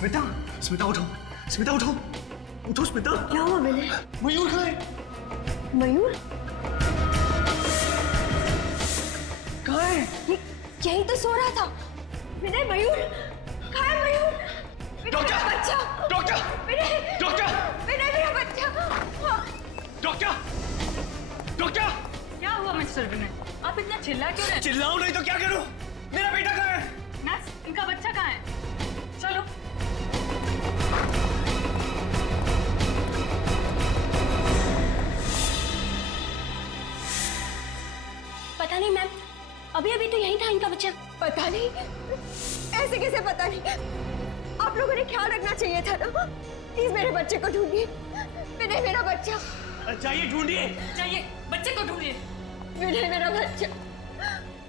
स्मिता, स्मिता उठो, स्मिता उठो, उठो स्मिता। क्या हुआ विनय? मयूर कहाँ है? मयूर? कहाँ है? यहीं तो सो रहा था। विनय, मयूर कहाँ है? मयूर, डॉक्टर! मेरा बच्चा! डॉक्टर! विनय! डॉक्टर! विनय, मेरा बच्चा! डॉक्टर! डॉक्टर! क्या हुआ मिस्टर विनय? आप इतना चिल्ला क्यों रहे? चिल्लाऊं नहीं तो क्या करूं? मेरा बेटा कहाँ है? नर्स, इनका बच्चा कहाँ है? चलो। पता नहीं मैम, अभी अभी तो यहीं था इनका बच्चा। पता नहीं, ऐसे कैसे पता नहीं? आप लोगों ने ख्याल रखना चाहिए था ना। प्लीज मेरे बच्चे को ढूंढिए। विनय, मेरा बच्चा! चाहिए, ढूंढिए। जाइए, बच्चे को ढूंढिए। विनय, मेरा बच्चा!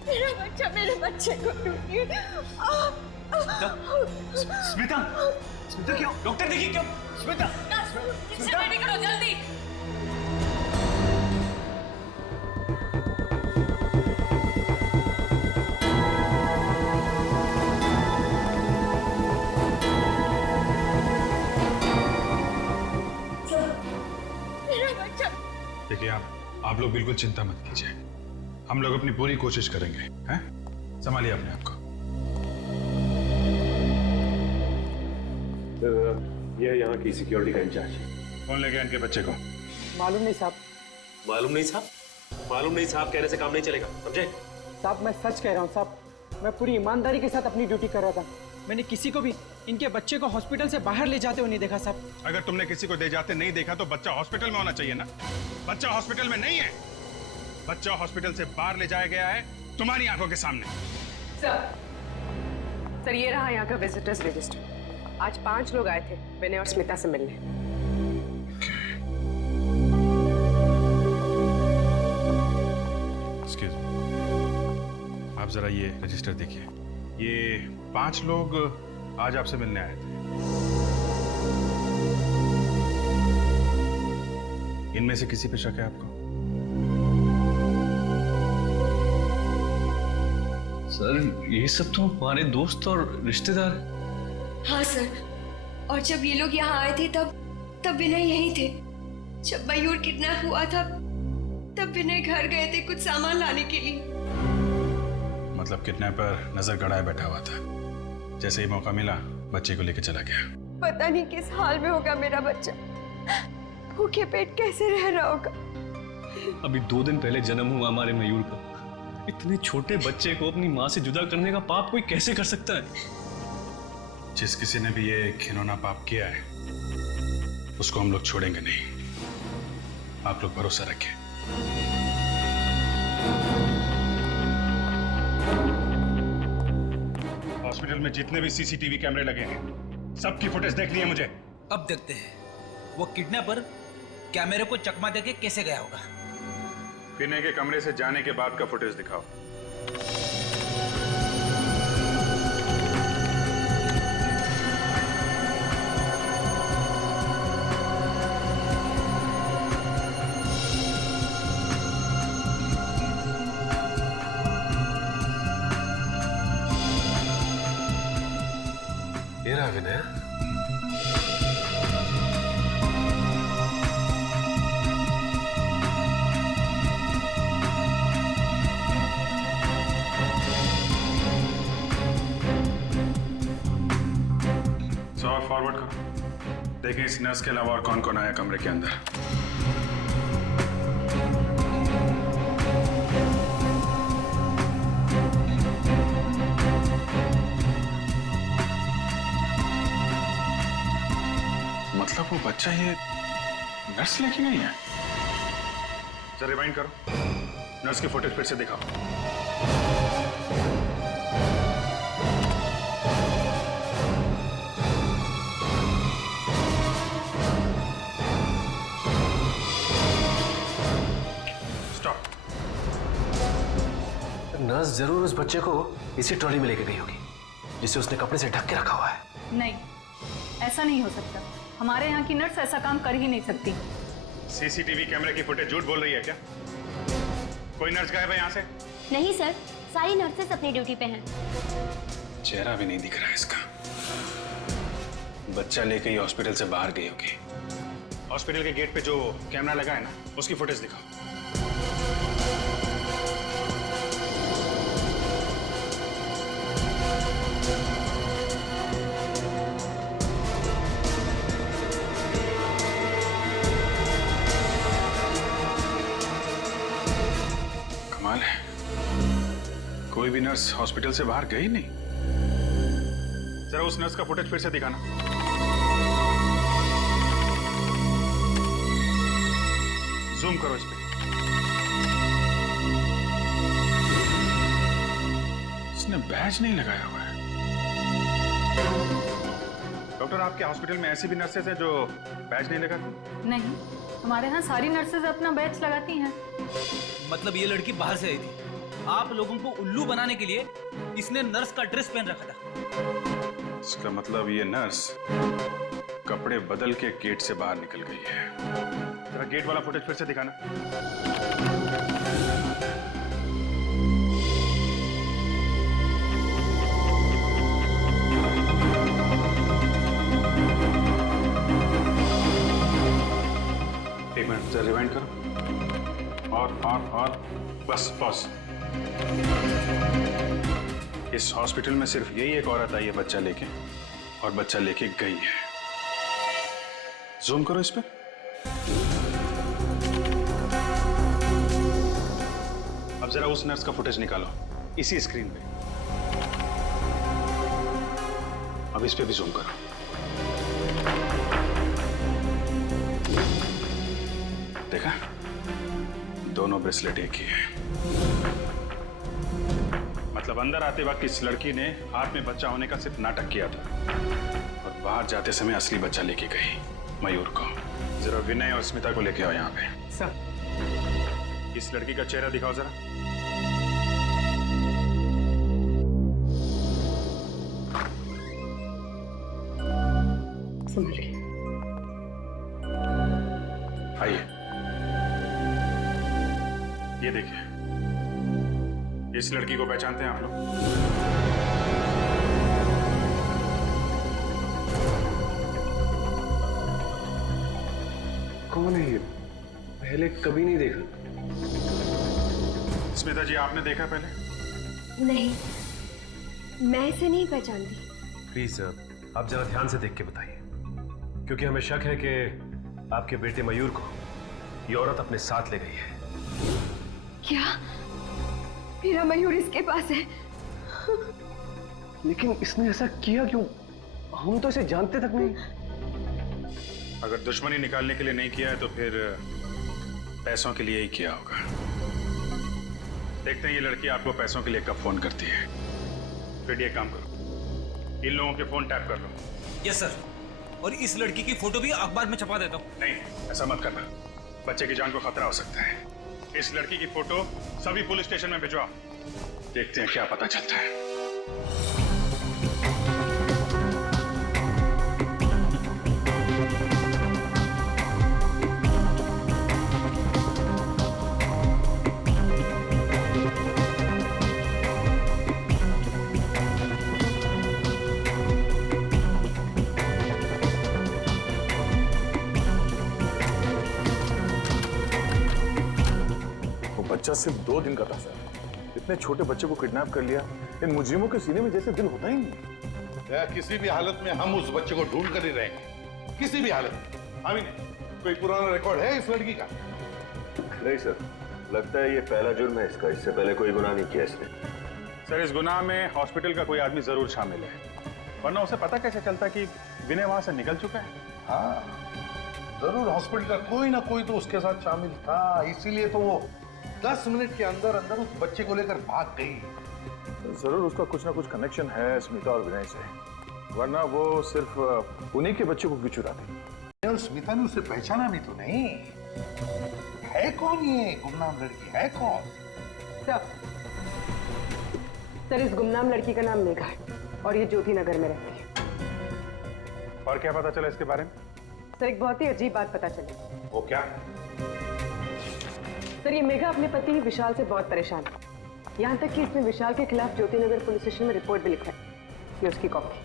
मेरा बच्चा, मेरे बच्चे को ढूंढिए। स्मिता, स्मिता क्यों? डॉक्टर देखिए क्यों? स्मिता, इससे रेडी करो जल्दी। मेरा बच्चा! देखिए आप लोग बिल्कुल चिंता मत कीजिए, हम लोग अपनी पूरी कोशिश करेंगे। हैं? संभालिए अपने आप को। ये यहाँ की सिक्योरिटी का इंचार्ज है। कौन ले गया इनके बच्चे को? मालूम नहीं साहब। मालूम नहीं साहब? मालूम नहीं साहब कहने से काम नहीं चलेगा, समझे? साहब मैं सच कह रहा हूँ साहब, मैं पूरी ईमानदारी के साथ अपनी ड्यूटी कर रहा था। मैंने किसी को भी इनके बच्चे को हॉस्पिटल से बाहर ले जाते हुए नहीं देखा साहब। अगर तुमने किसी को ले जाते नहीं देखा तो बच्चा हॉस्पिटल में होना चाहिए ना। बच्चा हॉस्पिटल में नहीं है, बच्चा हॉस्पिटल से बाहर ले जाया गया है तुम्हारी आंखों के सामने। सर ये रहा यहाँ का विजिटर्स रजिस्टर। आज 5 लोग आए थे विनय और स्मिता से मिलने। एक्सक्यूज मी, आप जरा ये रजिस्टर देखिए। ये 5 लोग आज आपसे मिलने आए थे। इनमें से किसी पे शक है आपको? सर ये सब तो हमारे दोस्त और रिश्तेदार हैं। हाँ सर, और जब ये लोग यहाँ आए थे तब विनय यहीं थे। जब मयूर किडनैप हुआ था तब विनय घर गए थे कुछ सामान लाने के लिए। मतलब किडनैपर नजर गड़ाए बैठा हुआ था, जैसे ही मौका मिला बच्चे को लेकर चला गया। पता नहीं किस हाल में होगा मेरा बच्चा, भूखे पेट कैसे रह रहा होगा। अभी 2 दिन पहले जन्म हुआ हमारे मयूर का। इतने छोटे बच्चे को अपनी माँ से जुदा करने का पाप कोई कैसे कर सकता है? जिस किसी ने भी ये घिनौना पाप किया है उसको हम लोग छोड़ेंगे नहीं, आप लोग भरोसा रखें। हॉस्पिटल में जितने भी सीसीटीवी कैमरे लगे हैं सबकी फुटेज देखनी है मुझे। अब देखते हैं वो किडनैपर कैमरे को चकमा देके कैसे गया होगा। विनय के कमरे से जाने के बाद का फुटेज दिखाओ। ये रहा विनय। और फॉरवर्ड करो, देखें इस नर्स के अलावा और कौन कौन आया कमरे के अंदर। मतलब वो बच्चा ये नर्स लेके गई है? जरा रिवाइंड करो, नर्स की फुटेज फिर से दिखाओ। नर्स जरूर उस बच्चे को इसी ट्रॉली में लेके गई होगी जिसे उसने कपड़े से ढक के रखा हुआ है। नहीं, ऐसा नहीं हो सकता। हमारे यहाँ की नर्स ऐसा काम कर ही नहीं सकती। सीसीटीवी कैमरे की फुटेज झूठ बोल रही है क्या? कोई नर्स गायब है यहाँ से? नहीं सर, सारी नर्सेस अपनी ड्यूटी पे हैं। चेहरा भी नहीं दिख रहा है इसका। बच्चा लेके ही हॉस्पिटल से बाहर गई होगी। हॉस्पिटल के गेट पे जो कैमरा लगा है ना, उसकी फुटेज दिखाओ। कमाल है, कोई भी नर्स हॉस्पिटल से बाहर गई नहीं। जरा उस नर्स का फुटेज फिर से दिखाना। जूम करो इस पे। इसने बैज नहीं लगाया हुआ है। डॉक्टर, आपके हॉस्पिटल में ऐसी भी नर्सेज हैं जो बैज नहीं लगाती? नहीं, हमारे यहाँ सारी नर्सेज अपना बैच लगाती हैं। मतलब ये लड़की बाहर से आई थी, आप लोगों को उल्लू बनाने के लिए इसने नर्स का ड्रेस पहन रखा था। इसका मतलब ये नर्स कपड़े बदल के गेट से बाहर निकल गई है। जरा गेट वाला फुटेज फिर से दिखाना। एक मिनट, जरा रिवाइंड करो। और बस पॉज। इस हॉस्पिटल में सिर्फ यही एक औरत आई है बच्चा लेके, और बच्चा लेके गई है। जूम करो इस पे। अब जरा उस नर्स का फुटेज निकालो इसी स्क्रीन पे। अब इस पे भी जूम करो। देखा, दोनों ब्रेसलेट एक ही है। मतलब अंदर आते वक्त इस लड़की ने हाथ में बच्चा होने का सिर्फ नाटक किया था, और बाहर जाते समय असली बच्चा लेके गई, मयूर को। जरा विनय और स्मिता को लेके आओ यहाँ पे। सर, इस लड़की का चेहरा दिखाओ जरा। आइए, ये देखिए, इस लड़की को पहचानते हैं आप लोग? कौन है ये? पहले कभी नहीं देखा। स्मिता जी, आपने देखा पहले? नहीं, मैं इसे नहीं पहचानती। प्लीज आप जरा ध्यान से देख के बताइए, क्योंकि हमें शक है कि आपके बेटे मयूर को ये औरत अपने साथ ले गई है। क्या मेरा मयूर इसके पास है? लेकिन इसने ऐसा किया क्यों? हम तो इसे जानते तक नहीं। अगर दुश्मनी निकालने के लिए नहीं किया है तो फिर पैसों के लिए ही किया होगा। देखते हैं ये लड़की आपको पैसों के लिए कब फोन करती है। फिर ये काम करो, इन लोगों के फोन टैप कर लो। यस सर, और इस लड़की की फोटो भी अखबार में छपा देता हूँ। नहीं, ऐसा मत करना, बच्चे की जान को खतरा हो सकता है। इस लड़की की फोटो सभी पुलिस स्टेशन में भिजवाओ, देखते हैं क्या पता चलता है। बच्चा सिर्फ 2 दिन का था सर। इतने छोटे बच्चे को किडनैप कर लिया। इन मुजरिमों के सीने में जैसे दिल होता ही नहीं। या किसी भी हालत में हम उस बच्चे को ढूंढ कर ही रहेंगे, किसी भी हालत में। अभी नहीं, कोई पुराना रिकॉर्ड है इस लड़की का? नहीं सर, लगता है ये पहला जुर्म है इसका। इससे पहले कोई गुनाह नहीं किया इसने। सर, इस गुनाह में हॉस्पिटल का कोई आदमी जरूर शामिल है, वरना उसे पता कैसे चलता कि विनय वहां से निकल चुका है? हाँ, जरूर हॉस्पिटल का कोई ना कोई तो उसके साथ शामिल था, इसीलिए तो वो 10 मिनट के अंदर अंदर उस बच्चे को लेकर भाग गई। जरूर उसका कुछ ना कुछ कनेक्शन है स्मिता और विनय से, वरना वो सिर्फ उन्हीं के बच्चे को क्यों चुराती? और स्मिता ने उसे पहचाना भी तो नहीं। है कौन ये गुमनाम लड़की, है कौन? सर, इस गुमनाम लड़की का नाम मेघा है और ये ज्योति नगर में रहती है। और क्या पता चला इसके बारे में? सर, एक बहुत ही अजीब बात पता चली। वो क्या? सर, ये मेघा अपने पति विशाल से बहुत परेशान है, यहाँ तक कि इसने विशाल के खिलाफ ज्योति नगर पुलिस स्टेशन में रिपोर्ट भी लिखा है। ये उसकी कॉपी।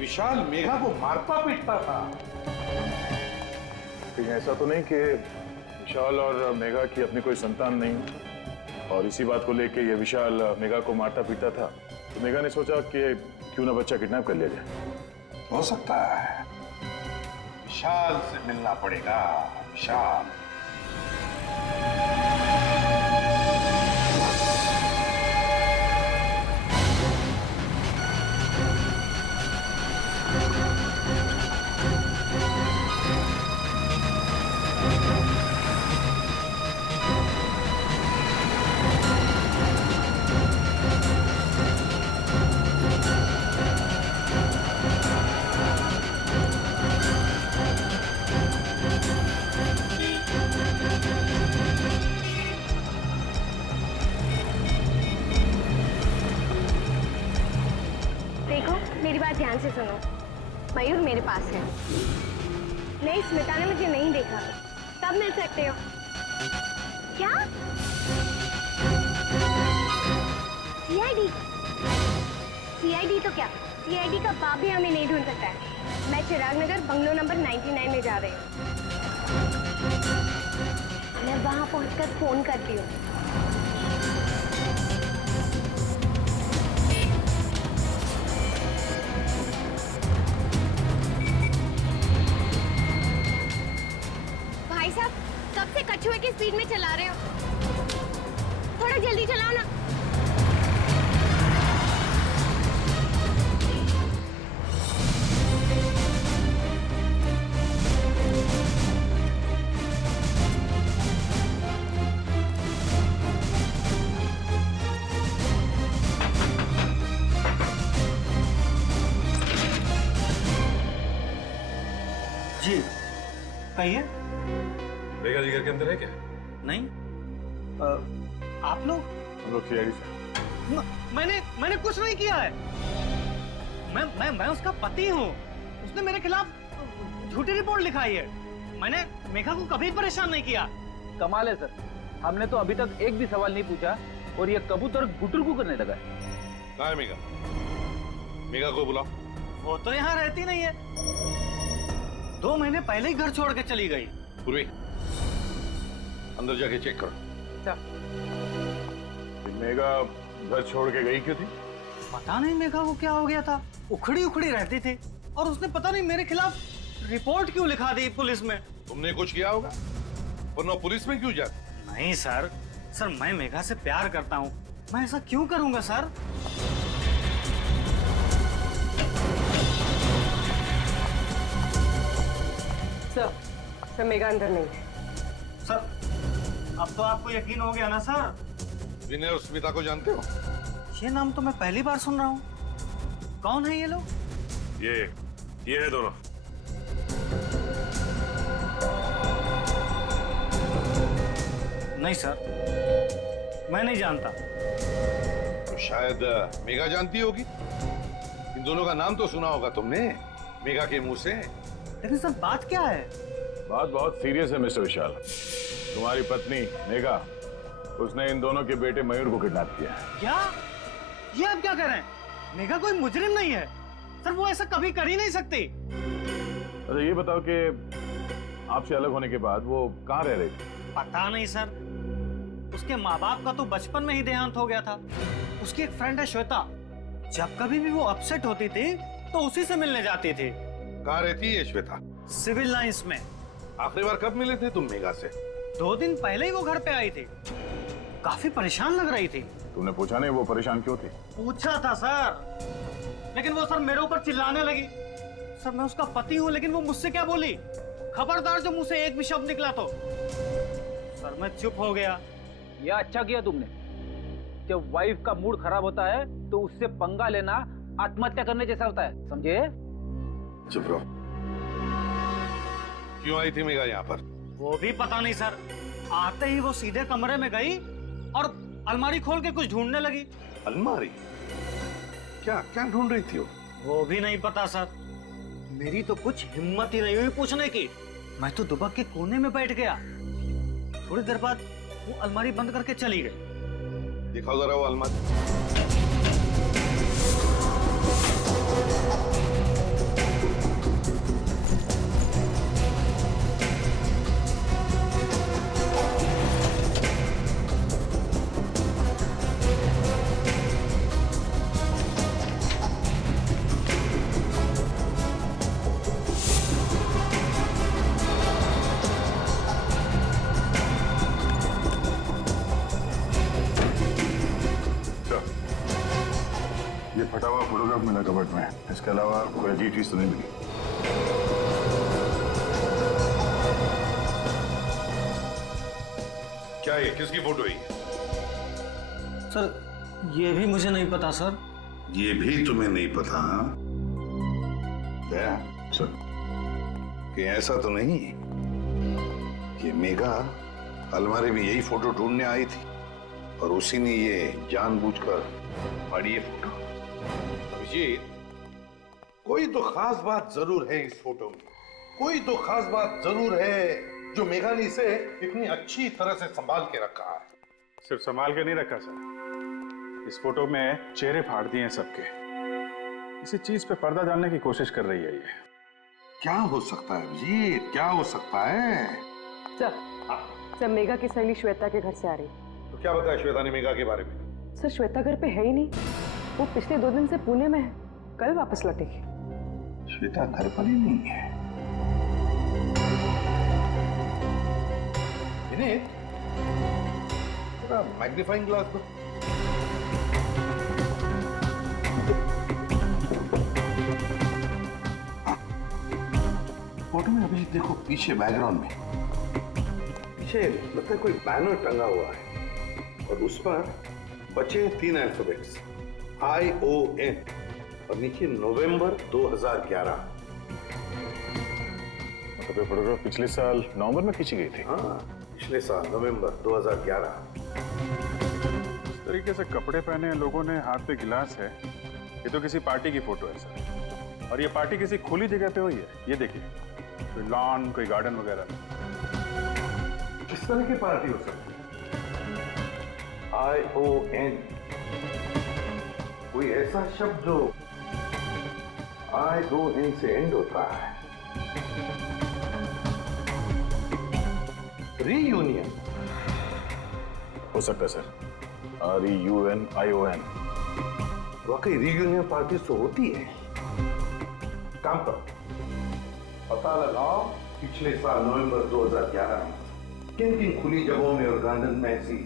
विशाल मेघा को मारता पीटता था। कहीं ऐसा तो नहीं कि विशाल और मेघा की अपनी कोई संतान नहीं और इसी बात को लेके ये विशाल मेघा को मारता पीटता था, तो मेघा ने सोचा कि क्यों ना बच्चा किडनैप कर लिया जाए। हो सकता है। विशाल से मिलना पड़ेगा। विशाल। देखो मेरी बात ध्यान से सुनो, मयूर मेरे पास है। नहीं, स्मिता ने मुझे नहीं देखा। तब मिल सकते हो। क्या? सीआईडी? सीआईडी तो क्या, सीआईडी का बाप भी हमें नहीं ढूंढ सकता है। मैं चिराग नगर बंगलो नंबर 99 में जा रही हूँ। मैं वहां पहुंचकर फोन करती हूँ। भाई साहब, कब से कछुए की स्पीड में चला रहे हो? थोड़ा जल्दी चलाओ ना। जी कहिए। मेघा जी घर के अंदर है क्या? नहीं आप लोग? हम लोग सीआईडी से। मैंने कुछ नहीं किया है। मैं उसका पति हूँ। उसने मेरे खिलाफ झूठी रिपोर्ट लिखाई है। मैंने मेघा को कभी परेशान नहीं किया। कमाल है सर, हमने तो अभी तक एक भी सवाल नहीं पूछा और ये कबूतर गुटुरगु करने लगा है। कहाँ है मेघा? मेघा को बुलाओ। वो तो यहाँ रहती नहीं है। 2 महीने पहले ही घर छोड़ के चली गई। पूर्वी, अंदर जाके चेक करो। मेघा घर छोड़ के गई क्यों थी? पता नहीं मेघा को क्या हो गया था। उखड़ी उखड़ी रहती थी और उसने पता नहीं मेरे खिलाफ रिपोर्ट क्यों लिखा दी पुलिस में। तुमने कुछ किया होगा, वरना पुलिस में क्यों जाती? नहीं सर, मैं मेघा से प्यार करता हूँ। मैं ऐसा क्यों करूंगा सर? सर मेघा अंदर नहीं है। सर अब तो आपको यकीन हो गया ना सर? विनय और स्मिता को जानते हो? ये नाम तो मैं पहली बार सुन रहा हूँ। कौन है ये लोग? ये है दोनों। नहीं सर, मैं नहीं जानता। तो शायद मेघा जानती होगी। इन दोनों का नाम तो सुना होगा तुमने मेघा के मुंह से। लेकिन सर बात क्या है? बात बहुत सीरियस है मिस्टर विशाल। तुम्हारी पत्नी मेघा, उसने इन दोनों के बेटे मयूर को किडनैप किया है। क्या? ये आप क्या कह रहे हैं? मेघा कोई मुजरिम नहीं है सर, वो ऐसा कभी कर ही नहीं सकती। अरे ये बताओ कि आपसे अलग होने के बाद वो कहाँ रह रही थी? पता नहीं सर, उसके माँ बाप का तो बचपन में ही देहांत हो गया था। उसकी एक फ्रेंड है श्वेता, जब कभी भी वो अपसेट होती थी तो उसी से मिलने जाती थी। कहाँ रहती है श्वेता? सिविल लाइंस में। आखिरी बार कब मिले थे तुम मेघा से? 2 दिन पहले ही वो घर पे आई थी। काफी परेशान लग रही थी। तुमने पूछा नहीं वो परेशान क्यों थी? पूछा था सर, लेकिन वो सर मेरे ऊपर चिल्लाने लगी। सर मैं उसका पति हूँ, लेकिन वो मुझसे क्या बोली? खबरदार जो मुंह से एक भी शब्द निकला तो। सर मैं चुप हो गया। यह अच्छा किया तुमने। जब वाइफ का मूड खराब होता है तो उससे पंगा लेना आत्महत्या करने जैसा होता है, समझे? चुप रहो। क्यों आई थी मेघा यहाँ पर? वो भी पता नहीं सर। आते ही वो सीधे कमरे में गई और अलमारी खोल के कुछ ढूंढने लगी। अलमारी? क्या क्या ढूंढ रही थी वो भी नहीं पता सर। मेरी तो कुछ हिम्मत ही नहीं हुई पूछने की। मैं तो दुबक के कोने में बैठ गया। थोड़ी देर बाद वो अलमारी बंद करके चली गई। दिखाओ जरा वो अलमारी। ये फटा हुआ फोटोग्राफ मिला कबर्ड में, इसके अलावा कोई अजीब चीज तो नहीं मिली। क्या ये किसकी फोटो है? सर ये भी मुझे नहीं पता सर। ये भी तुम्हें नहीं पता? क्या सर कि ऐसा तो नहीं कि मेघा अलमारी में यही फोटो ढूंढने आई थी और उसी ने ये जानबूझकर फाड़ी ये फोटो? अभिजीत, कोई तो खास बात जरूर है इस फोटो में, कोई तो खास बात जरूर है जो मेघा ने इसे इतनी अच्छी तरह से संभाल के रखा है। सिर्फ संभाल के नहीं रखा सर, इस फोटो में चेहरे फाड़ दिए हैं सबके। इसी चीज पे पर्दा डालने की कोशिश कर रही है ये। क्या हो सकता है अभिजीत, क्या हो सकता है? सर मेघा की सहेली श्वेता के घर से आ रही। तो क्या बताया श्वेता ने मेघा के बारे में? सर श्वेता घर पे है ही नहीं, वो पिछले 2 दिन से पुणे में है, कल वापस लौटेगी। श्वेता घर पर ही नहीं है। विनीत, मैग्नीफाइंग ग्लास दो। फोटो में अभी देखो पीछे बैकग्राउंड में पीछे लगता है कोई बैनर टंगा हुआ है और उस पर बचे 3 अल्फाबेट्स ION और नीचे नवंबर 2011। मतलब ये फोटोग्राफ पिछले साल नवंबर में खींची गई थी? हाँ, पिछले साल नवंबर 2011। इस तरीके से कपड़े पहने लोगों ने, हाथ पे गिलास है, ये तो किसी पार्टी की फोटो है सर। और ये पार्टी किसी खुली जगह पे हुई है, ये देखिए, कोई लॉन, कोई गार्डन वगैरह। किस तरह की पार्टी हो सकती है? ION, कोई ऐसा शब्द जो I2N से एंड होता है। रीयूनियन हो सकता है सर, REUNION। वाकई रीयूनियन पार्टी तो होती है। काम करो, पता लगाओ पिछले साल नवंबर 2011 में किन किन खुली जगहों में और गार्डन में ऐसी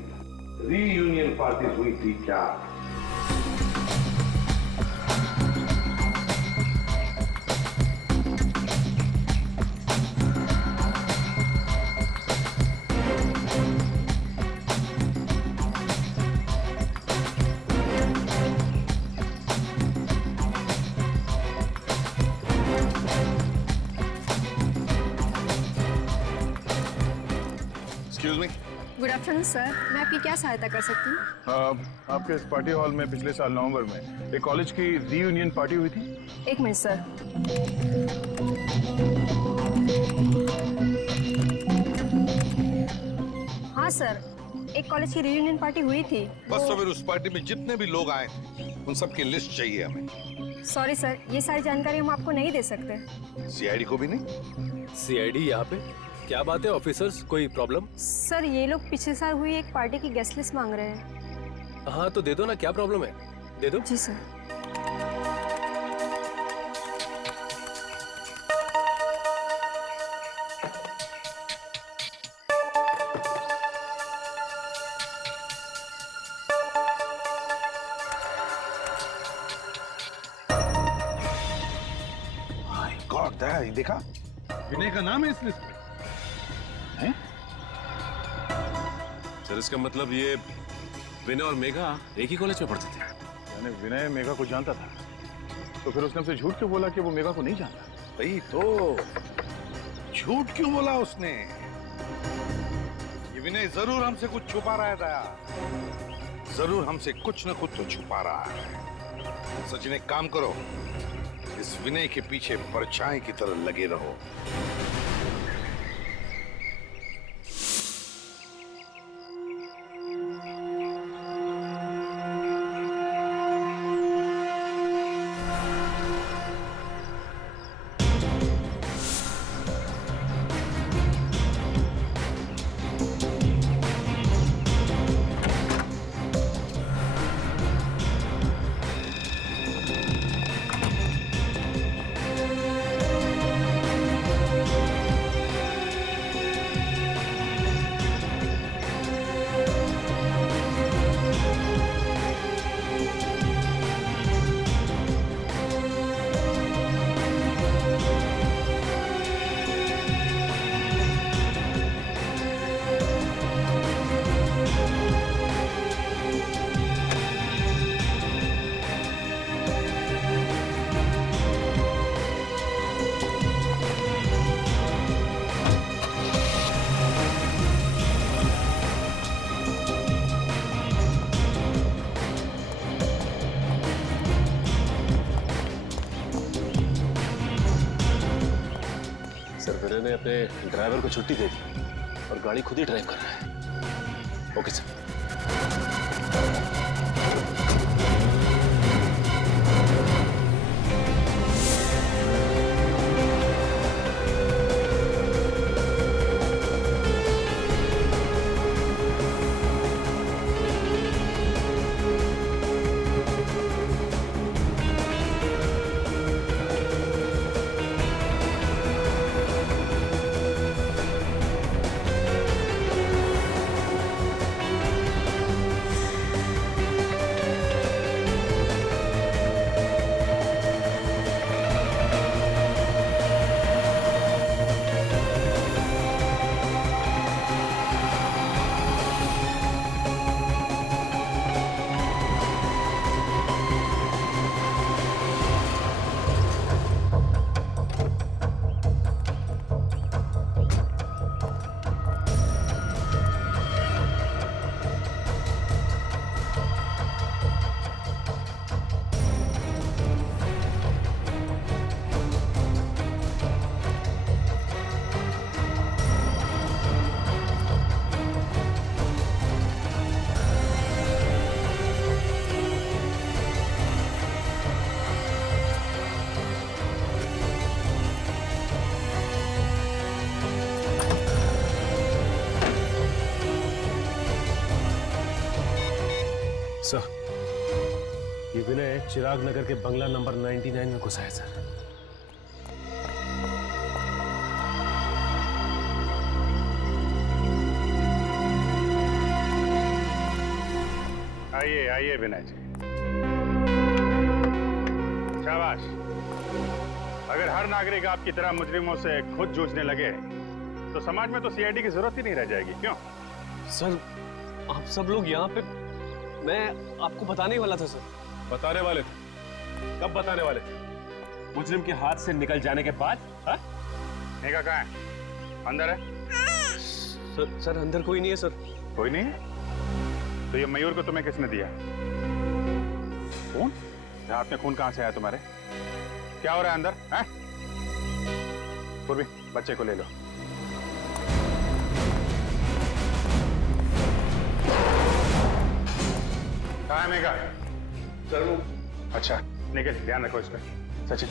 रीयूनियन पार्टी हुई थी क्या? गुड आफ्टरनून सर, मैं आपकी क्या सहायता कर सकती हूँ? आपके इस पार्टी हॉल में पिछले साल नवंबर में एक कॉलेज की रीयूनियन पार्टी हुई थी। 1 मिनट सर। हाँ सर, एक कॉलेज की रीयूनियन पार्टी हुई थी। बस तो फिर उस पार्टी में जितने भी लोग आए थे उन सबकी लिस्ट चाहिए हमें। सॉरी सर, ये सारी जानकारी हम आपको नहीं दे सकते। CID को भी नहीं? CID यहाँ पे? क्या बात है ऑफिसर्स, कोई प्रॉब्लम? सर ये लोग पिछले साल हुई एक पार्टी की गेस्ट लिस्ट मांग रहे हैं। हाँ तो दे दो ना, क्या प्रॉब्लम है, दे दो। जी सर। गॉड, देखा विनय का नाम है इस लिस्ट में। सर इसका मतलब ये विनय और मेघा एक ही कॉलेज में पढ़ते थे? यानी विनय मेघा को जानता था, तो फिर उसने हमसे झूठ क्यों बोला कि वो मेघा को नहीं जानता? भाई तो झूठ क्यों बोला उसने? ये विनय जरूर हमसे कुछ छुपा रहा था, जरूर हमसे कुछ न कुछ तो छुपा रहा है। सचिन एक काम करो, इस विनय के पीछे परछाई की तरह लगे रहो। ने अपने ड्राइवर को छुट्टी दे दी और गाड़ी खुद ही ड्राइव कर रहा है। Okay sir. सर, ये विनय चिराग नगर के बंगला नंबर 99 में घुसा है सर। आइए आइए विनय जी, शाबाश। अगर हर नागरिक आपकी तरह मुजरिमों से खुद जूझने लगे तो समाज में तो सीआईडी की जरूरत ही नहीं रह जाएगी। क्यों सर, आप सब लोग यहाँ पे, मैं आपको बताने ही वाला था सर। बताने वाले थे? कब बताने वाले थे? मुजरिम के हाथ से निकल जाने के बाद? हाँ? मेघा कहाँ है? अंदर है? सर अंदर कोई नहीं है सर। कोई नहीं है? तो ये मयूर को तुम्हें किसने दिया? खून? हाथ में खून कहां से आया तुम्हारे? क्या हो रहा है अंदर? हैं? पूर्वी, बच्चे को ले लो। कहाँ है मेघा? सर वो, अच्छा निकल, ध्यान रखो इस पर। सचिन,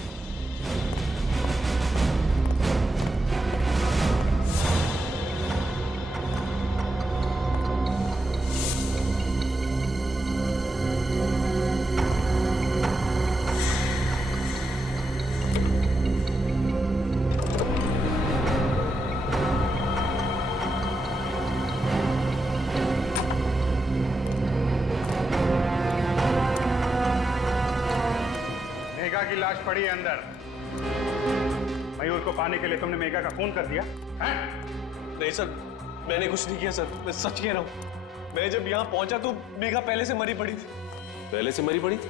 की लाश पड़ी है अंदर। मयूर को पाने के लिए तुमने मेघा का खून कर दिया है? नहीं सर, मैंने कुछ नहीं किया सर, मैं सच कह रहा हूँ। मैं जब यहाँ पहुंचा तो मेघा पहले से मरी पड़ी थी। पहले से मरी पड़ी थी?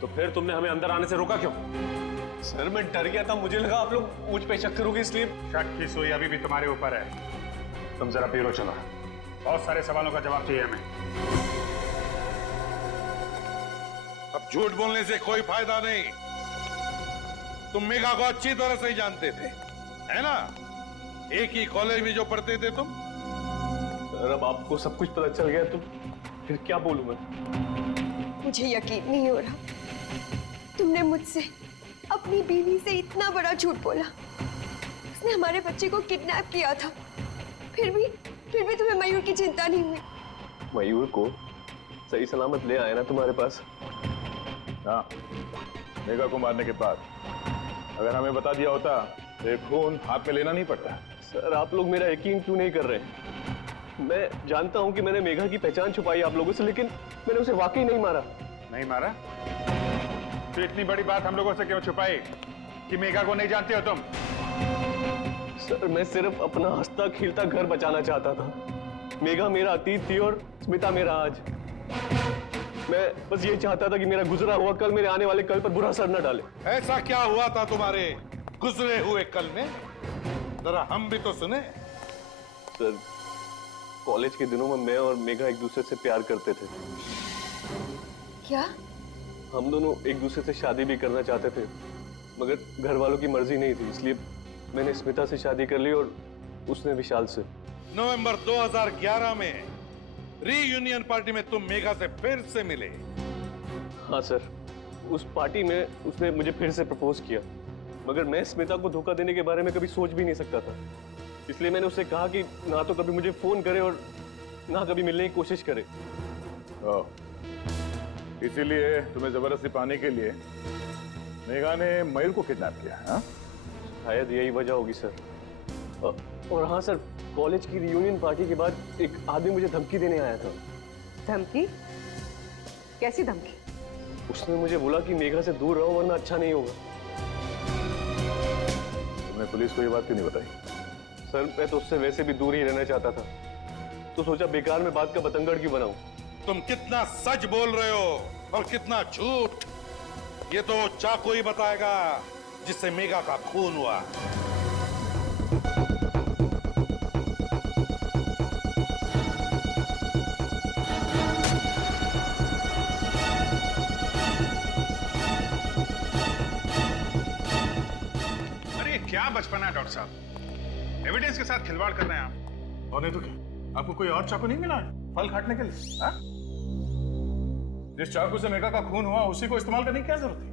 तो फिर तुमने हमें अंदर आने से रोका क्यों? सर मैं डर गया था, मुझे लगा आप लोग मुझ पे शक करोगे इसलिए। शक की सुई अभी भी तुम्हारे ऊपर है। तुम जरा ब्यूरो चलो, बहुत सारे सवालों का जवाब चाहिए हमें। अब झूठ बोलने से कोई फायदा नहीं। तुम मेघा को अच्छी तरह से ही जानते थे, है ना? एक ही कॉलेज में जो पढ़ते थे तुम। सर अब आपको सब कुछ पता चल गया तो फिर क्या बोलूं मैं? मुझे यकीन नहीं हो रहा, तुमने मुझसे अपनी बीवी से इतना बड़ा झूठ बोला। उसने हमारे बच्चे को किडनैप किया था, फिर भी तुम्हें मयूर की चिंता नहीं हुई। मयूर को सही सलामत ले आए ना तुम्हारे पास? हाँ, मेघा को मारने के बाद अगर हमें बता दिया होता तो ये खून हाथ में लेना नहीं पड़ता। सर आप लोग मेरा यकीन क्यों नहीं कर रहे? मैं जानता हूं कि मैंने मेघा की पहचान छुपाई आप लोगों से, लेकिन मैंने उसे वाकई नहीं मारा। नहीं मारा? तो इतनी बड़ी बात हम लोगों से क्यों छुपाई कि मेघा को नहीं जानते हो तुम? सर मैं सिर्फ अपना हंसता खिलता घर बचाना चाहता था। मेघा मेरा अतीत थी और स्मिता मेरा आज। मैं बस ये चाहता था कि मेरा गुजरा हुआ कल मेरे आने वाले कल पर बुरा असर न डाले। ऐसा क्या हुआ था तुम्हारे गुजरे हुए कल में? जरा हम भी तो सुने। सर कॉलेज के दिनों में मैं और मेघा एक दूसरे से प्यार करते थे। क्या? हम दोनों एक दूसरे से शादी भी करना चाहते थे, मगर घर वालों की मर्जी नहीं थी, इसलिए मैंने स्मिता से शादी कर ली और उसने विशाल से। नवंबर 2011 में रीयूनियन पार्टी में तुम मेघा से फिर से मिले। हाँ सर, उस पार्टी में उसने मुझे फिर से प्रपोज किया, मगर मैं स्मिता को धोखा देने के बारे में कभी सोच भी नहीं सकता था। इसलिए मैंने उससे कहा कि ना तो कभी मुझे फोन करे और ना कभी मिलने की कोशिश करे। इसीलिए तुम्हें जबरदस्ती पाने के लिए मेघा ने मयूर को किडनैप किया। हाँ, शायद यही वजह होगी सर। और हाँ सर, कॉलेज की रियूनियन पार्टी के बाद एक आदमी मुझे धमकी देने आया था। धमकी? कैसी धमकी? उसने मुझे बोला कि मेघा से दूर रहो वरना अच्छा नहीं होगा। तुमने पुलिस को ये बात क्यों नहीं बताई? सर, मैं तो उससे वैसे भी दूर ही रहना चाहता था, तो सोचा बेकार में बात का बतंगड़ क्यों बनाऊं। तुम कितना सच बोल रहे हो और कितना झूठ, ये तो चाकू ही बताएगा जिससे मेघा का खून हुआ। अरे क्या बचपना है डॉक्टर साहब, एविडेंस के साथ खिलवाड़ कर रहे हैं आप। और नहीं तो क्या, आपको कोई और चाकू नहीं मिला है फल काटने के लिए? हाँ? जिस चाकू से मेघा का खून हुआ उसी को इस्तेमाल करने की क्या जरूरत है?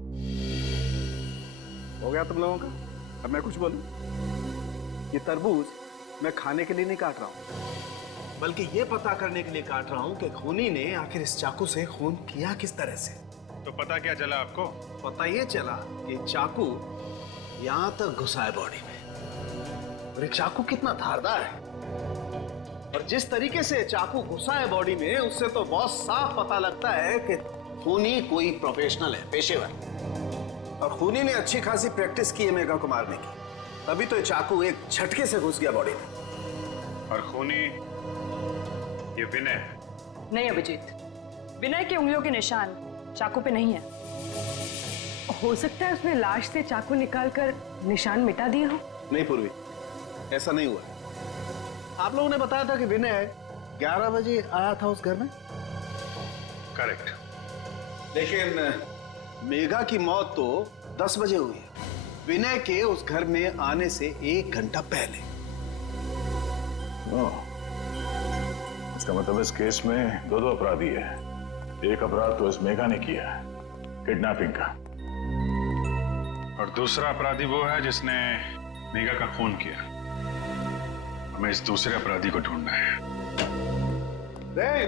हो गया तुम लोगों का? अब मैं कुछ बोलूं? ये तरबूज मैं खाने के लिए नहीं काट रहा हूं, बल्कि ये पता करने के लिए काट रहा हूं कि खूनी ने आखिर इस चाकू से खून किया किस तरह से। तो पता क्या चला आपको? पता ये चला कि चाकू यहां तक घुसा है बॉडी में, और एक चाकू कितना धारदार है, और जिस तरीके से चाकू घुसा है बॉडी में उससे तो बहुत साफ पता लगता है कि खूनी कोई प्रोफेशनल है, पेशेवर। और खूनी ने अच्छी खासी प्रैक्टिस की है मेघा को मारने की, तभी तो ये चाकू एक झटके से घुस गया बॉडी में। और खूनी ये विनय? नहीं अभिजीत, विनय की उंगलियों के निशान चाकू पे नहीं है। हो सकता है उसने लाश से चाकू निकालकर निशान मिटा दिए हो। नहीं पूर्वी, ऐसा नहीं हुआ। आप लोगों ने बताया था कि विनय 11 बजे आया था उस घर में। करेक्ट। लेकिन मेघा की मौत तो 10 बजे हुई है, विनय के उस घर में आने से 1 घंटा पहले। इसका मतलब इस केस में दो अपराधी है। एक अपराध तो इस मेघा ने किया है, किडनैपिंग का, और दूसरा अपराधी वो है जिसने मेघा का खून किया। हमें इस दूसरे अपराधी को ढूंढना है।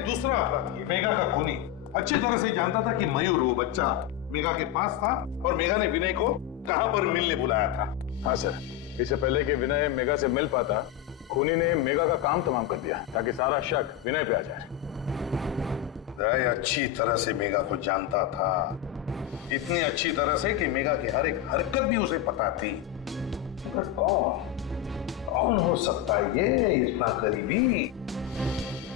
दूसरा अपराधी मेघा का खूनी अच्छी तरह से जानता था कि मयूर वो बच्चा मेघा के पास था और मेघा ने विनय को कहां पर मिलने बुलाया था। हाँ सर, इससे पहले कि विनय मेघा से मिल पाता, खूनी ने मेघा का काम तमाम कर दिया ताकि सारा शक विनय पे आ जाए। विनय अच्छी तरह से मेघा को जानता था, इतनी अच्छी तरह से कि मेघा की हर एक हरकत भी उसे पता थी। मगर कौन हो सकता है ये इतना करीबी?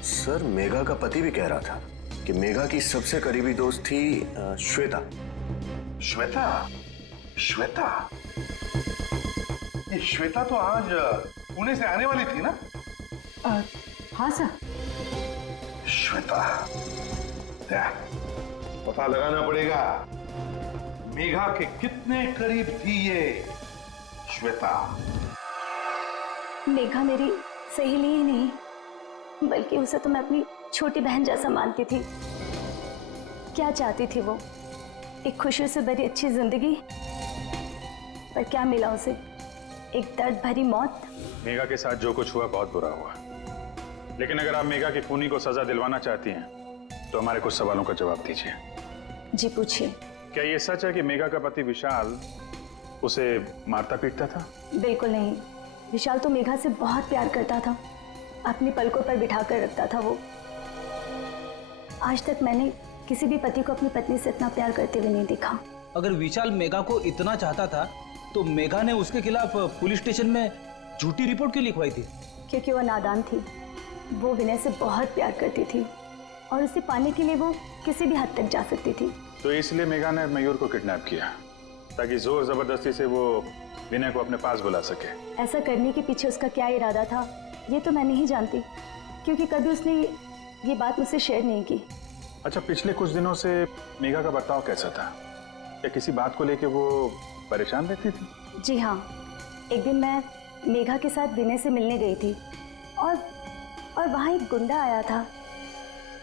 सर, मेघा का पति भी कह रहा था कि मेघा की सबसे करीबी दोस्त थी श्वेता। श्वेता? श्वेता? ये श्वेता तो आज पुणे से आने वाली थी ना? हाँ सर। श्वेता, पता लगाना पड़ेगा मेघा के कितने करीब थी ये श्वेता। मेघा मेरी सहेली ही नहीं, बल्कि उसे तो मैं अपनी छोटी बहन जैसा मानती थी। क्या चाहती थी वो? एक खुशी से भरी अच्छी जिंदगी, पर क्या मिला उसे? एक दर्द भरी मौत। मेघा के साथ जो कुछ हुआ बहुत बुरा हुआ, लेकिन अगर आप मेघा की खूनी को सजा दिलवाना चाहती हैं तो हमारे कुछ सवालों का जवाब दीजिए। जी पूछिए। क्या ये सच है कि मेघा का पति विशाल उसे मारता पीटता था? बिल्कुल नहीं। विशाल तो मेघा से बहुत प्यार करता था, अपनी पलकों पर बिठा कर रखता था वो। आज तक मैंने किसी भी पति को अपनी पत्नी से इतना प्यार करते हुए नहीं देखा। अगर विशाल मेघा को इतना चाहता था तो मेघा ने उसके खिलाफ पुलिस स्टेशन में झूठी रिपोर्ट क्यों लिखवाई थी? क्योंकि वो नादान थी। वो विनय से बहुत प्यार करती थी और उसे पाने के लिए वो किसी भी हद तक जा सकती थी। तो इसलिए मेघा ने मयूर को किडनैप किया ताकि जोर जबरदस्ती से वो विनय को अपने पास बुला सके। ऐसा करने के पीछे उसका क्या इरादा था ये तो मैं नहीं जानती, क्योंकि कभी उसने ये बात मुझसे शेयर नहीं की। अच्छा, पिछले कुछ दिनों से मेघा का बर्ताव कैसा था? क्या किसी बात को लेके वो परेशान रहती थी? जी हाँ, एक दिन मैं मेघा के साथ विनय से मिलने गई थी और वहाँ एक गुंडा आया था।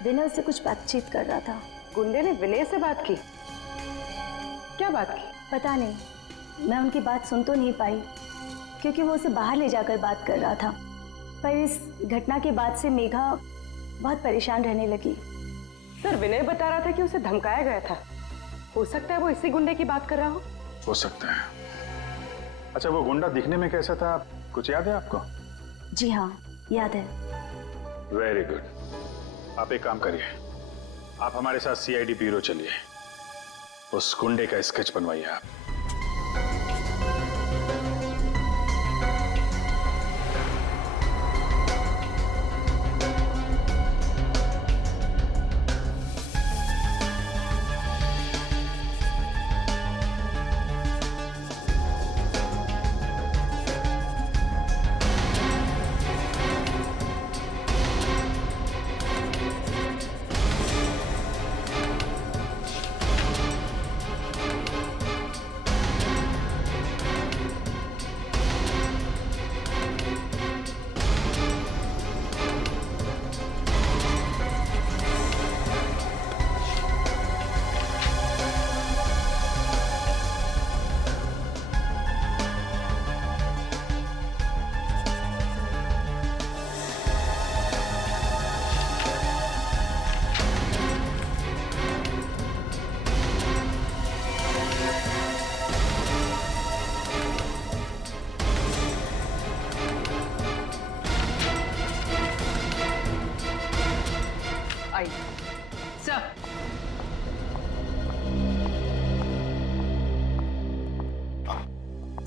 विनय उससे कुछ बातचीत कर रहा था। गुंडे ने विनय से बात की? क्या बात की? पता नहीं, मैं उनकी बात सुन तो नहीं पाई क्योंकि वो उसे बाहर ले जाकर बात कर रहा था। पर इस घटना के बाद से मेघा बहुत परेशान रहने लगी। सर, विनय बता रहा था कि उसे धमकाया गया था। हो सकता है वो इसी गुंडे की बात कर रहा हो सकता है। अच्छा, वो गुंडा दिखने में कैसा था, कुछ याद है आपको? जी हाँ, याद है। Very good. आप एक काम करिए, आप हमारे साथ सीआईडी ब्यूरो चलिए, उस गुंडे का स्केच बनवाइए आप।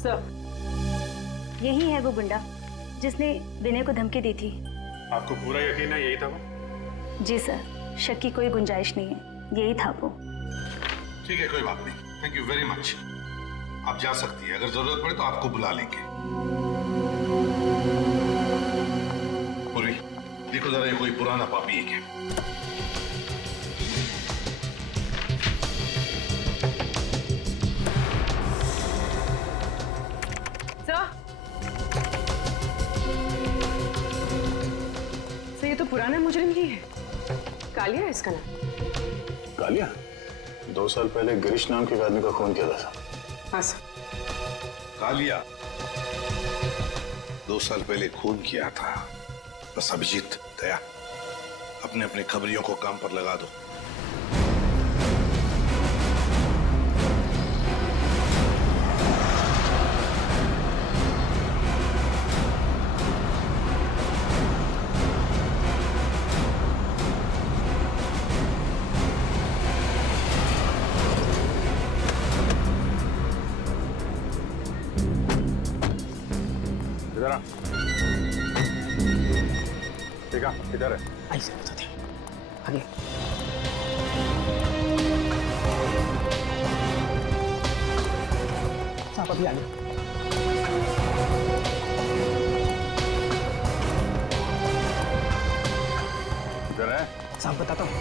सर, यही है वो गुंडा जिसने विनय को धमकी दी थी। आपको पूरा यकीन है यही था वो? जी सर, शक की कोई गुंजाइश नहीं है, यही था वो। ठीक है, कोई बात नहीं। Thank you very much. आप जा सकती है, अगर जरूरत पड़े तो आपको बुला लेंगे। पूर्वी, देखो जरा ये कोई पुराना पापी है क्या? सर, ये तो पुराना मुजरिम ही है। कालिया है इसका नाम। कालिया? 2 साल पहले गिरीश नाम के आदमी का खून किया था। हाँ सर। कालिया 2 साल पहले खून किया था। बस अभिजीत, दया, अपने अपने खबरियों को काम पर लगा दो। ठीक है, इधर है। ऐसे बताते हैं। आगे। साहब अभी आगे। इधर है। साहब बताता हूँ।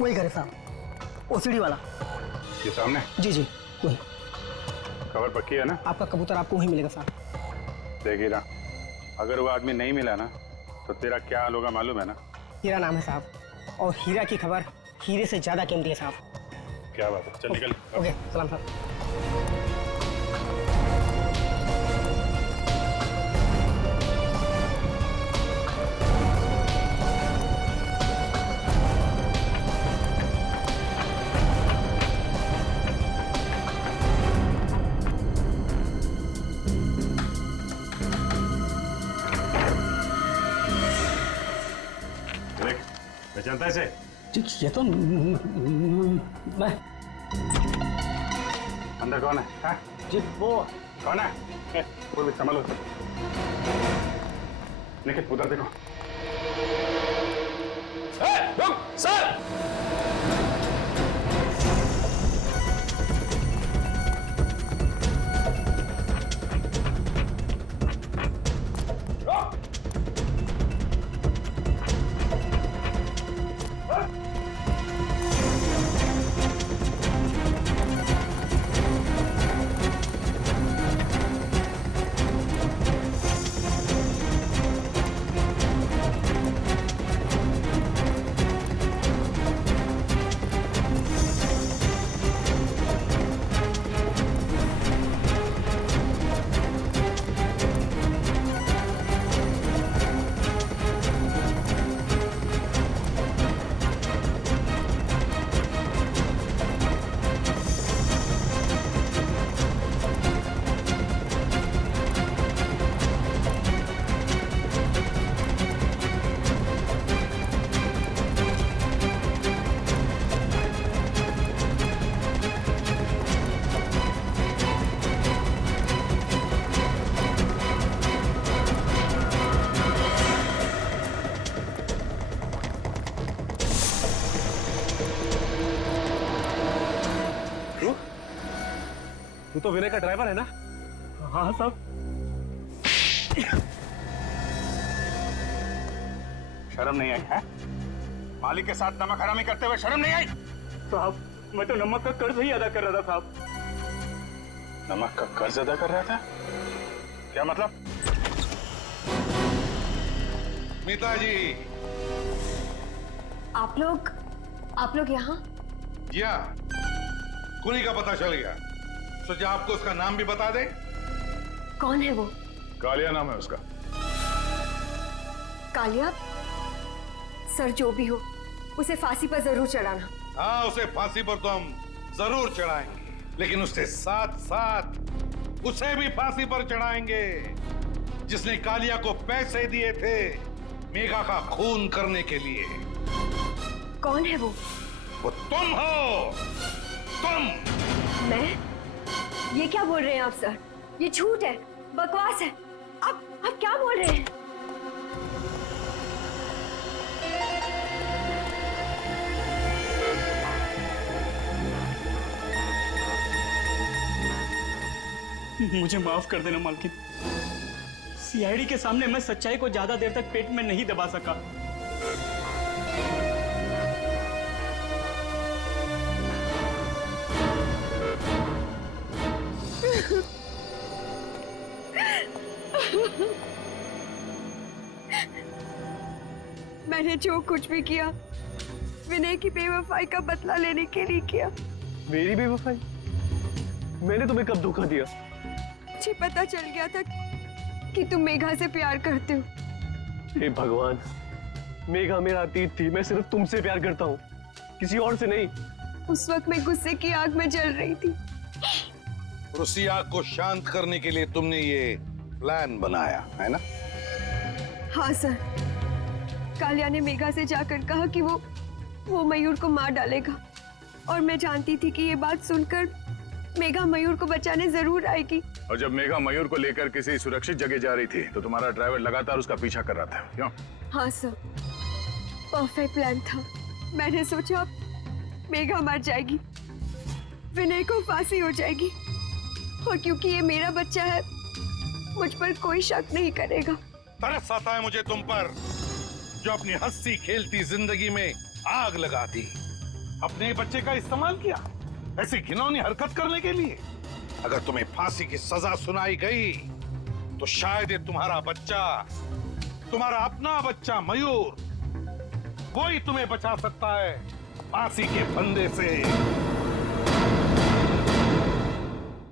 वही घर है साहब, ओसीडी वाला। ये सामने? जी जी वही। खबर पक्की है ना? आपका कबूतर आपको वहीं मिलेगा साहब। देखिए ना, अगर वो आदमी नहीं मिला ना तो तेरा क्या हाल होगा मालूम है ना? हीरा नाम है साहब, और हीरा की खबर हीरे से ज्यादा कीमती है साहब। क्या बात है, चल निकल। ओके, सलाम साहब। पहचानता है इसे? ये तो मैं। अंदर कौन है? हाँ? जी वो कौन है? कोई भी संभालो। निखिल उधर देखो। रुक सर। तू तो विनय का ड्राइवर है ना? हाँ साहब। शर्म नहीं आई है? मालिक के साथ नमक हरामी करते हुए शर्म नहीं आई? साहब मैं तो नमक का कर्ज ही अदा कर रहा था साहब। नमक का कर्ज अदा कर रहा था? क्या मतलब? मीता जी, आप लोग यहाँ? जी हाँ, कुली का पता चल गया। सोचा आपको उसका नाम भी बता दे। कौन है वो? कालिया नाम है उसका। कालिया? सर जो भी हो उसे फांसी पर जरूर चढ़ाना। हाँ, उसे फांसी पर तो हम जरूर चढ़ाएंगे, लेकिन उसके साथ साथ उसे भी फांसी पर चढ़ाएंगे जिसने कालिया को पैसे दिए थे मेघा का खून करने के लिए। कौन है वो? वो तुम हो, तुम। मैं? ये क्या बोल रहे हैं आप सर? ये झूठ है, बकवास है। आप क्या बोल रहे हैं? मुझे माफ कर देना मालकिन। सीआईडी के सामने मैं सच्चाई को ज्यादा देर तक पेट में नहीं दबा सका। मैंने जो कुछ भी किया विनय की बेवफाई का बदला लेने के लिए किया। मेरी बेवफाई? मैंने तुम्हें कब धोखा दिया? मुझे पता चल गया था कि तुम मेघा से प्यार करते हो। हे भगवान, मेघा मेरा अतीत थी। मैं सिर्फ तुमसे प्यार करता हूँ, किसी और से नहीं। उस वक्त मैं गुस्से की आग में जल रही थी। और उसी आग को शांत करने के लिए तुमने ये प्लान बनाया है ना? हाँ सर, कालिया ने मेघा से जाकर कहा कि वो मयूर को मार डालेगा, और मैं जानती थी कि ये बात सुनकर मेघा मयूर को बचाने जरूर आएगी। और जब मेघा मयूर को लेकर किसी सुरक्षित जगह जा रही थी तो तुम्हारा ड्राइवर लगातार उसका पीछा कर रहा था, क्यों? हाँ सर, परफेक्ट प्लान था। मैंने सोचा मेघा मर जाएगी, विनय को फांसी हो जाएगी, और क्योंकि ये मेरा बच्चा है मुझ पर कोई शक नहीं करेगा। तरस आता है मुझे तुम पर, जो अपनी हंसी खेलती जिंदगी में आग लगा दी। अपने बच्चे का इस्तेमाल किया ऐसी घिनौनी हरकत करने के लिए। अगर तुम्हें फांसी की सजा सुनाई गई तो शायद ये तुम्हारा बच्चा, तुम्हारा अपना बच्चा मयूर, वो ही तुम्हें बचा सकता है फांसी के फंदे से।